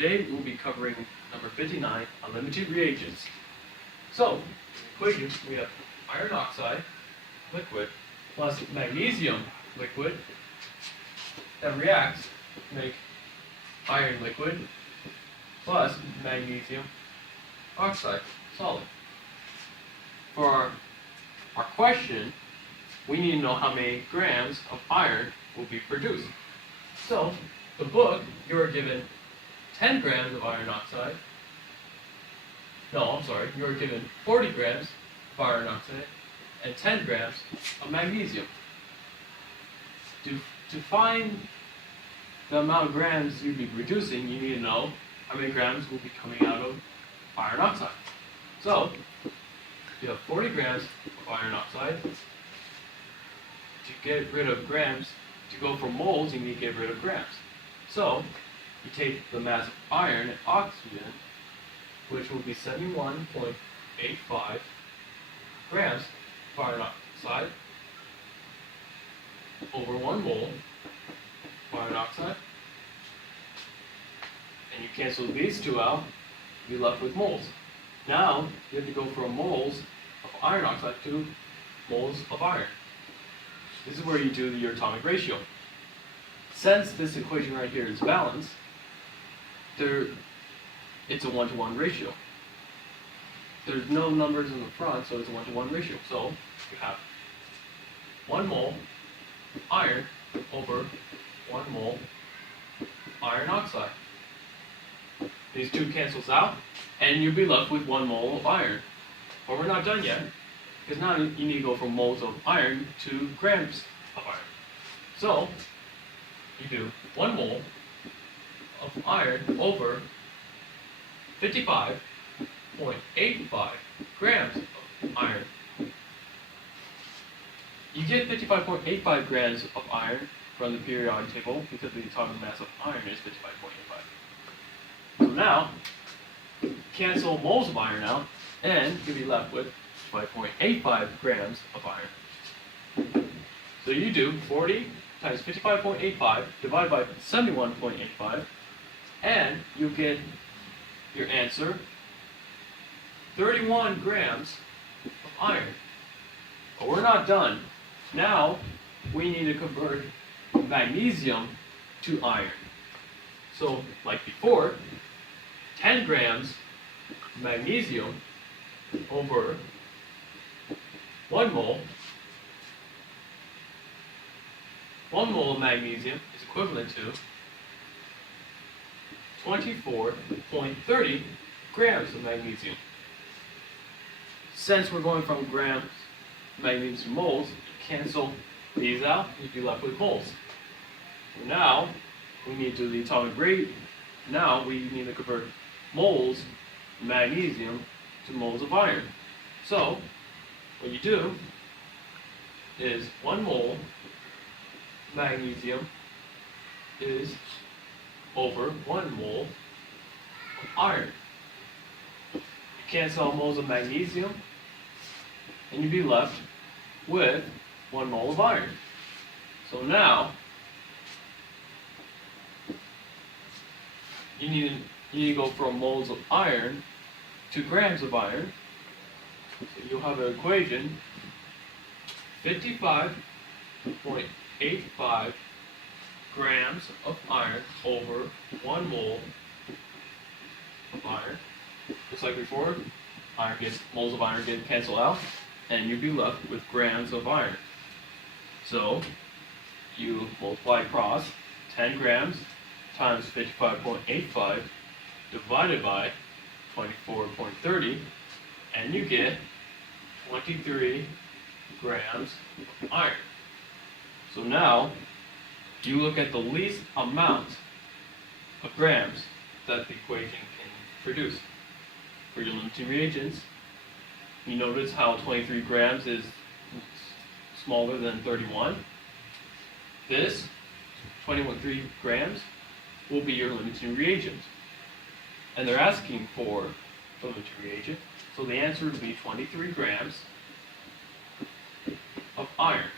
Today we'll be covering number 59, unlimited reagents. So, in the equation we have iron oxide, liquid, plus magnesium, liquid, that reacts to make iron liquid, plus magnesium oxide, solid. For our question, we need to know how many grams of iron will be produced. So, the book, you are given 10 grams of iron oxide. No, I'm sorry, you are given 40 grams of iron oxide and 10 grams of magnesium. To find the amount of grams you'll be producing, you need to know how many grams will be coming out of iron oxide. So, you have 40 grams of iron oxide. To get rid of grams, to go from moles, you need to get rid of grams. So, you take the mass of iron and oxygen, which will be 71.85 grams of iron oxide over 1 mole of iron oxide. And you cancel these two out, you're left with moles. Now, you have to go from moles of iron oxide to moles of iron. This is where you do your atomic ratio. Since this equation right here is balanced, it's a 1-to-1 ratio. There's no numbers in the front, so it's a 1-to-1 ratio. So you have 1 mole iron over 1 mole iron oxide. These two cancels out, and you'll be left with 1 mole of iron. But we're not done yet, because now you need to go from moles of iron to grams of iron. So you do 1 mole of iron over 55.85 grams of iron. You get 55.85 grams of iron from the periodic table because the atomic mass of iron is 55.85. So now, cancel moles of iron out, and you'll be left with 5.85 grams of iron. So you do 40 times 55.85 divided by 71.85, and you get your answer, 31 grams of iron. But we're not done. Now, we need to convert magnesium to iron. So, like before, 10 grams of magnesium over 1 mole. 1 mole of magnesium is equivalent to 24.30 grams of magnesium. Since we're going from grams of magnesium to moles, you cancel these out, you'd be left with moles. So now, we need to do the atomic rate. Now, we need to convert moles of magnesium to moles of iron. So, what you do is 1 mole magnesium is over 1 mole of iron. You cancel out moles of magnesium, and you'd be left with 1 mole of iron. So now, you need to go from moles of iron to grams of iron. So you'll have an equation, 55.85 grams of iron over 1 mole of iron. Just like before, moles of iron get canceled out, and you'd be left with grams of iron. So you multiply across 10 grams times 55.85 divided by 24.30, and you get 23 grams of iron. So now, you look at the least amount of grams that the equation can produce. For your limiting reagents, you notice how 23 grams is smaller than 31. This, 21.3 grams, will be your limiting reagent. And they're asking for the limiting reagent, so the answer would be 23 grams of iron.